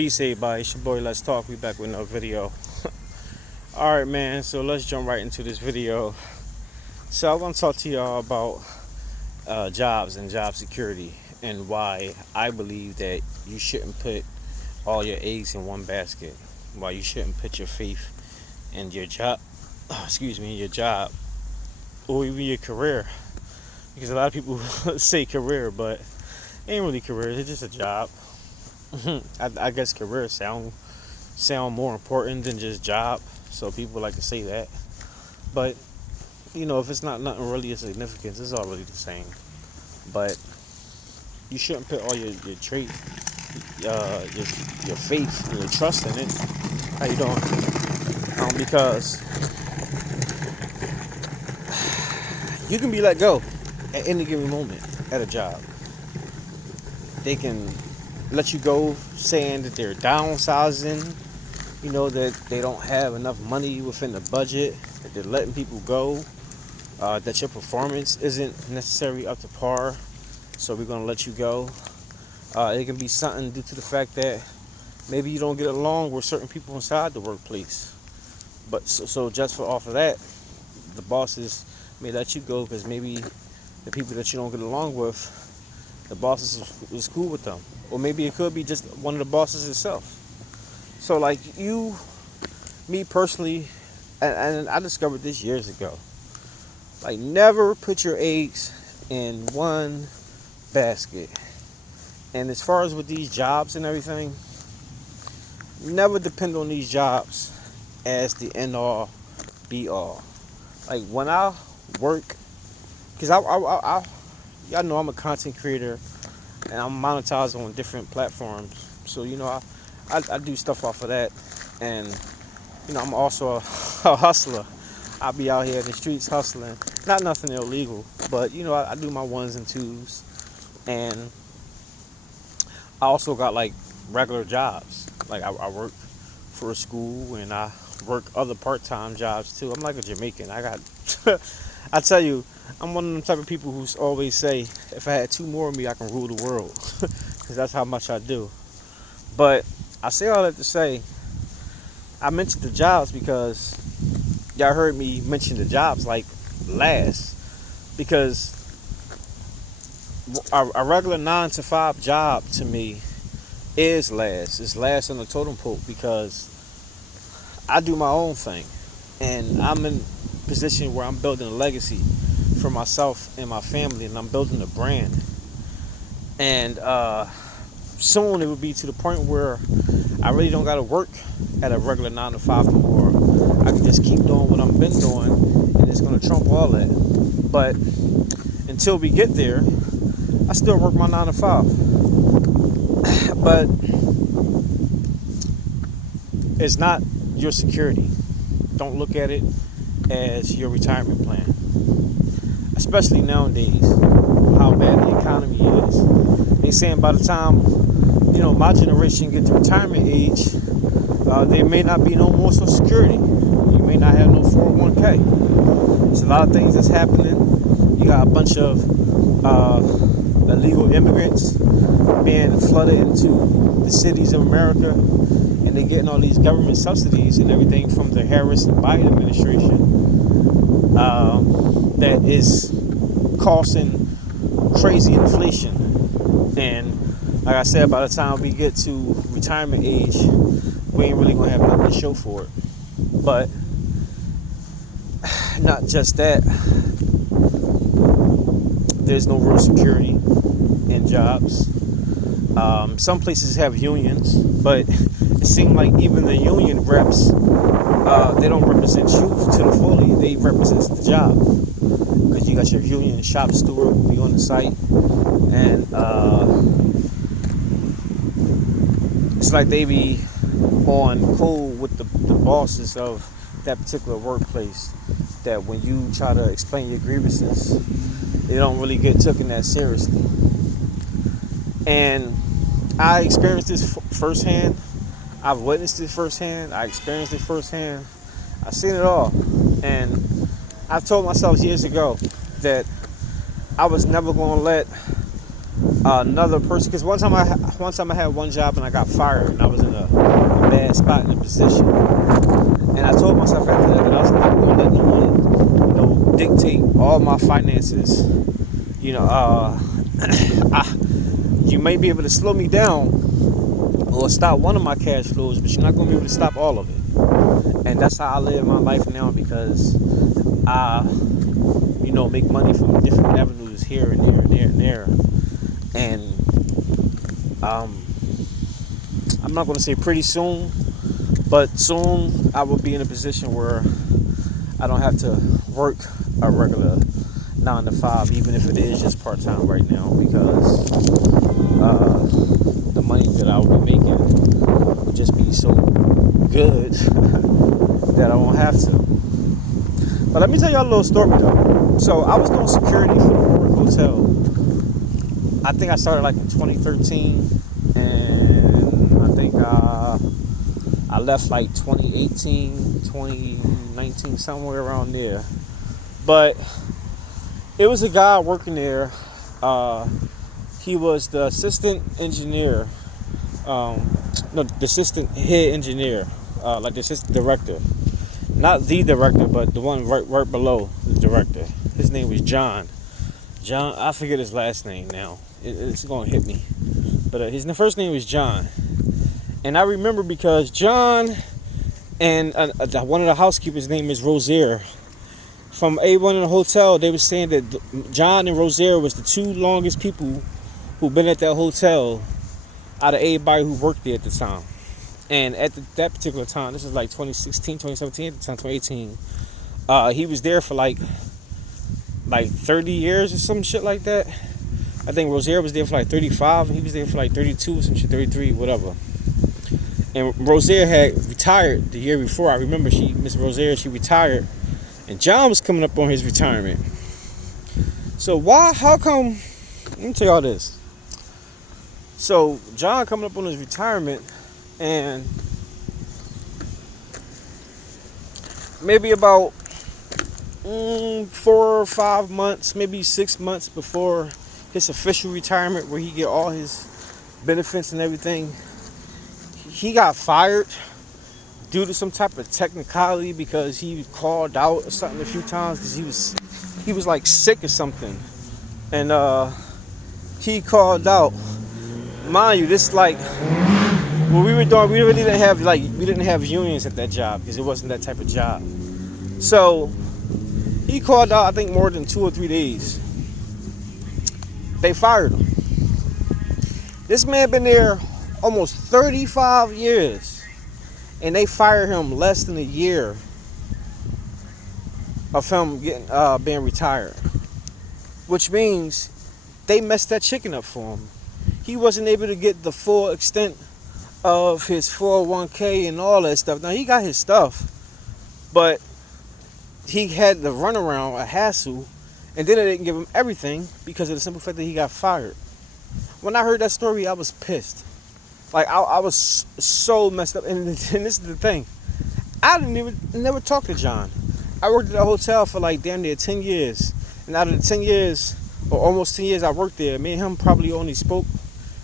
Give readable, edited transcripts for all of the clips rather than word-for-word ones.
Peace, everybody. It's your boy, Let's Talk. We back with another video. Alright, man. So let's jump right into this video. So I want to talk to y'all about jobs and job security and why I believe that you shouldn't put all your eggs in one basket. Why you shouldn't put your faith in your job, your job, or even your career. Because a lot of people say career, but it ain't really career. It's just a job. I guess career sound more important than just job, so people like to say that. But if it's not nothing really of significance, it's already the same. But you shouldn't put all your trait, your faith, and your trust in it. How you doing? Because you can be let go at any given moment at a job. They can let you go saying that they're downsizing, that they don't have enough money within the budget, that they're letting people go, that your performance isn't necessarily up to par, so we're going to let you go. It can be something due to the fact that maybe you don't get along with certain people inside the workplace. But so just for off of that, the bosses may let you go because maybe the people that you don't get along with, the bosses is cool with them. Or maybe it could be just one of the bosses itself. So like me personally, and I discovered this years ago, like never put your eggs in one basket. And as far as with these jobs and everything, never depend on these jobs as the end all be all. Like when I work, because y'all know I'm a content creator and I'm monetized on different platforms. So, I do stuff off of that. And, I'm also a hustler. I'll be out here in the streets hustling. Not nothing illegal, but, I do my ones and twos. And I also got, like, regular jobs. Like, I work for a school and I work other part-time jobs, too. I'm like a Jamaican. I tell you, I'm one of them type of people who always say, if I had two more of me, I can rule the world. Because that's how much I do. But I say all that to say, I mentioned the jobs because y'all heard me mention the jobs like last. Because a regular 9 to 5 job to me is last. It's last on the totem pole because I do my own thing. And I'm in a position where I'm building a legacy for myself and my family, and I'm building a brand. And soon it will be to the point where I really don't got to work at a regular 9 to 5 anymore. I can just keep doing what I've been doing, and it's going to trump all that. But until we get there, I still work my 9 to 5. But it's not your security. Don't look at it as your retirement plan. Especially nowadays, how bad the economy is. They saying by the time, my generation get to retirement age, there may not be no more Social Security. You may not have no 401k. There's a lot of things that's happening. You got a bunch of illegal immigrants being flooded into the cities of America, and they're getting all these government subsidies and everything from the Harris and Biden administration. That is causing crazy inflation. And like I said, by the time we get to retirement age, we ain't really gonna have nothing to show for it. But not just that, there's no real security in jobs. Some places have unions, but it seems like even the union reps, they don't represent you to the fully. They represent the job. Because you got your union shop steward who be on the site. And it's like they be on code with the bosses of that particular workplace. That when you try to explain your grievances, they don't really get taken that seriously. And I experienced this firsthand. I've witnessed it firsthand. I experienced it firsthand. I've seen it all. And I've told myself years ago that I was never going to let another person, because one time I had one job and I got fired and I was in a bad spot in a position, and I told myself after that I was not going to let no one, dictate all my finances. You may be able to slow me down or stop one of my cash flows, but you're not going to be able to stop all of it. And that's how I live my life now, because I, make money from different avenues here and there and there and there. And I'm not going to say pretty soon, but soon I will be in a position where I don't have to work a regular 9 to 5, even if it is just part-time right now, because the money that I will be making will just be so good that I won't have to. But let me tell y'all a little story though. So I was doing security for the Warwick Hotel. I think I started like in 2013, and I think I left like 2018, 2019, somewhere around there. But it was a guy working there. He was the assistant engineer, the assistant head engineer, like the assistant director. Not the director, but the one right below the director. His name was John. John, I forget his last name now. It's going to hit me. But his first name was John. And I remember because John and one of the housekeepers' name is Rosaire. From A1 in the hotel, they were saying that John and Rosaire was the two longest people who've been at that hotel out of everybody who worked there at the time. And at that particular time, this is like 2016, 2017, at the time, 2018, he was there for like 30 years or some shit like that. I think Rosaire was there for like 35, and he was there for like 32 or some shit, 33, whatever. And Rosaire had retired the year before. I remember Miss Rosaire, she retired. And John was coming up on his retirement. So how come, let me tell y'all this. So John coming up on his retirement, and maybe about 4 or 5 months, maybe 6 months before his official retirement, where he get all his benefits and everything, he got fired due to some type of technicality, because he called out or something a few times, because he was like sick or something, and he called out. Mind you, this like what we were doing, we really didn't have unions at that job, because it wasn't that type of job. So he called out, I think, more than 2 or 3 days. They fired him. This man been there almost 35 years, and they fired him less than a year of him being retired, which means they messed that chicken up for him. He wasn't able to get the full extent of his 401k and all that stuff. Now, he got his stuff, but he had the runaround, a hassle, and then they didn't give him everything because of the simple fact that he got fired. When I heard that story, I was pissed. Like, I was so messed up. And this is the thing. I never talked to John. I worked at a hotel for like damn near 10 years. And out of the 10 years, or almost 10 years I worked there, me and him probably only spoke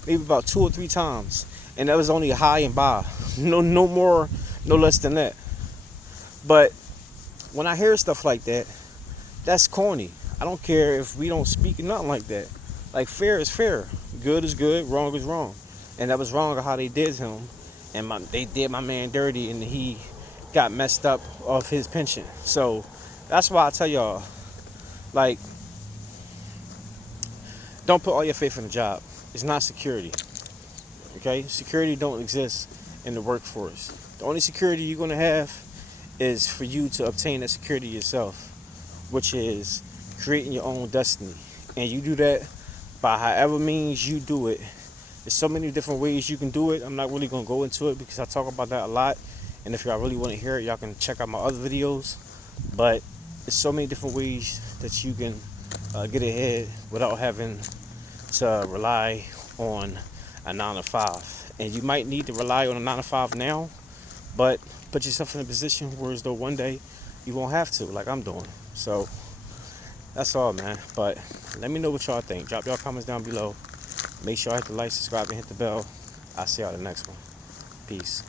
maybe about 2 or 3 times. And that was only high and by. No more, no less than that. But when I hear stuff like that, that's corny. I don't care if we don't speak or nothing like that. Like, fair is fair. Good is good, wrong is wrong. And that was wrong how they did him. And they did my man dirty, and he got messed up off his pension. So that's why I tell y'all, like, don't put all your faith in the job. It's not security. Okay? Security don't exist in the workforce. The only security you're going to have is for you to obtain that security yourself, which is creating your own destiny. And you do that by however means you do it. There's so many different ways you can do it. I'm not really going to go into it because I talk about that a lot. And if y'all really want to hear it, y'all can check out my other videos. But there's so many different ways that you can get ahead without having to rely on a 9 to 5. And you might need to rely on a 9 to 5 now, but put yourself in a position where as though one day you won't have to, like I'm doing. So that's all, man. But let me know what y'all think. Drop y'all comments down below. Make sure I hit the like, subscribe, and hit the bell. I'll see y'all the next one. Peace.